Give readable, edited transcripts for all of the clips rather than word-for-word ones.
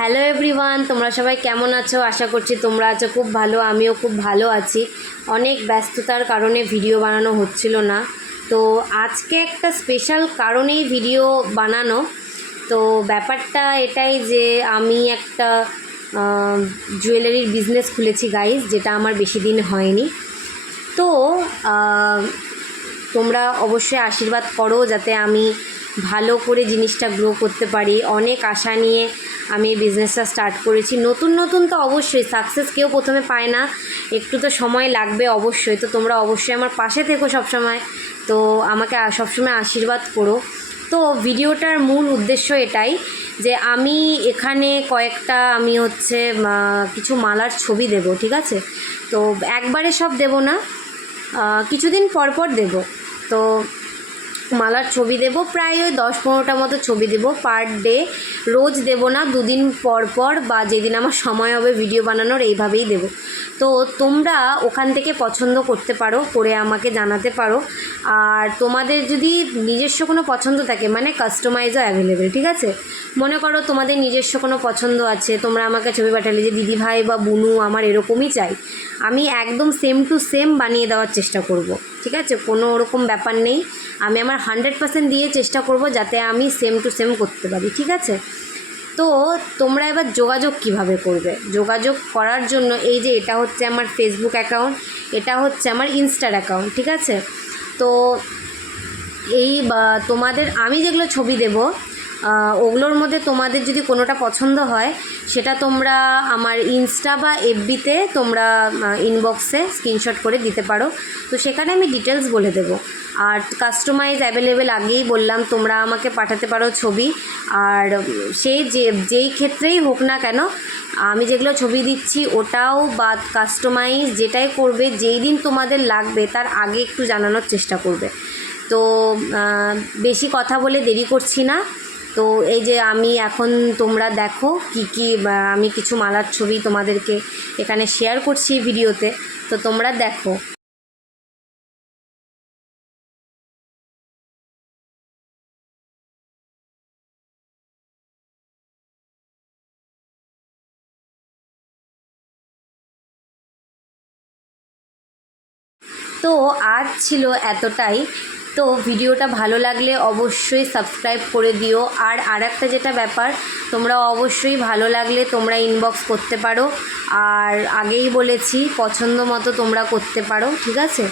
Hello everyone, তোমরা সবাই কেমন আছো? আশা করছি তোমরা আছো খুব ভালো। আমিও খুব ভালো আছি। অনেক ব্যস্ততার কারণে ভিডিও বানানো হচ্ছিল না, তো আজকে একটা স্পেশাল কারণেই ভিডিও বানানো। তো ব্যাপারটা এটাই যে আমি একটা জুয়েলারির বিজনেস খুলেছি গাইজ, যেটা আমার বেশি দিন হয়নি। তো তোমরা অবশ্যই আশীর্বাদ করো যাতে আমি ভালো করে জিনিসটা গ্রো করতে পারি। অনেক আশা নিয়ে আমি এই বিজনেসটা স্টার্ট করেছি। নতুন তো অবশ্যই সাকসেস কেউ প্রথমে পায় না, একটু তো সময় লাগবে অবশ্যই। তো তোমরা অবশ্যই আমার পাশে থেকো সবসময়, তো আমাকে সবসময় আশীর্বাদ করো। তো ভিডিওটার মূল উদ্দেশ্য এটাই যে আমি এখানে কয়েকটা কিছু মালার ছবি দেব, ঠিক আছে? তো একবারে সব দেব না, কিছুদিন পর পর দেব। তো মালার ছবি দেব প্রায় ওই 10-15টা মতো ছবি দেব পার ডে। রোজ দেব না, দুদিন পর পর বা যেদিন আমার সময় হবে ভিডিও বানানোর, এইভাবেই দেব। তো তোমরা ওখান থেকে পছন্দ করতে পারো, করে আমাকে জানাতে পারো। আর তোমাদের যদি নিজস্ব কোনো পছন্দ থাকে, মানে কাস্টমাইজও অ্যাভেলেবেল, ঠিক আছে? মনে করো তোমাদের নিজস্ব কোনো পছন্দ আছে, তোমরা আমাকে ছবি পাঠালে যে দিদি ভাই বা বুনু আমার এরকমই চাই, আমি একদম সেম টু সেম বানিয়ে দেওয়ার চেষ্টা করব, ঠিক আছে? কোনো ওরকম ব্যাপার নেই, আমি আমার 100% দিয়ে চেষ্টা করব যাতে আমি সেম টু সেম করতে পারি, ঠিক আছে? তো তোমরা এবার যোগাযোগ কিভাবে করবে? যোগাযোগ করার জন্য এই যে এটা হচ্ছে আমার ফেসবুক অ্যাকাউন্ট, এটা হচ্ছে আমার ইনস্টার অ্যাকাউন্ট, ঠিক আছে? তো এই তোমাদের আমি যেগুলো ছবি দেব ওগুলোর মধ্যে তোমাদের যদি কোনোটা পছন্দ হয়, সেটা তোমরা আমার ইনস্টা বা এফবিতে তোমরা ইনবক্সে স্ক্রিনশট করে দিতে পারো। তো সেখানে আমি ডিটেলস বলে দেবো। আর কাস্টমাইজ অ্যাভেলেবেল আগেই বললাম, তোমরা আমাকে পাঠাতে পারো ছবি। আর সেই যেই ক্ষেত্রেই হোক না কেন, আমি যেগুলো ছবি দিচ্ছি ওটাও বা কাস্টমাইজ যেটাই করবে, যেই দিন তোমাদের লাগবে তার আগে একটু জানানোর চেষ্টা করবে। তো বেশি কথা বলে দেরি করছি না। তো এই যে আমি এখন, তোমরা দেখো কি আমি কিছু মালার ছবি তোমাদেরকে এখানে শেয়ার করছি ভিডিওতে, তো তোমরা দেখো। তো আজ ছিল এতটাই। তো ভিডিওটা ভালো লাগলে অবশ্যই সাবস্ক্রাইব করে দিও। আর একটা যেটা ব্যাপার, তোমরা অবশ্যই ভালো লাগলে তোমরা ইনবক্স করতে পারো। আর আগেই বলেছি পছন্দ মতো তোমরা করতে পারো, ঠিক আছে?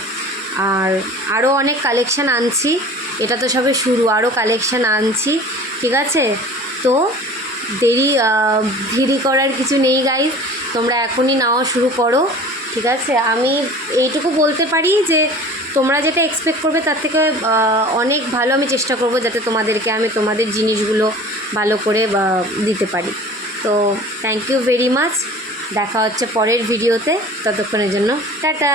আর আরও অনেক কালেকশান আনছি, এটা তো সবে শুরু, আরও কালেকশান আনছি, ঠিক আছে? তো দেরি করার কিছু নেই গাইজ, তোমরা এখনই নেওয়া শুরু করো, ঠিক আছে? আমি এইটুকু বলতে পারি যে তোমরা যেটা এক্সপেক্ট করবে তার থেকে অনেক ভালো আমি চেষ্টা করব যাতে তোমাদেরকে আমি তোমাদের জিনিসগুলো ভালো করে দিতে পারি। তো থ্যাংক ইউ ভেরি মাচ, দেখা হচ্ছে পরের ভিডিওতে, ততক্ষণের জন্য টাটা।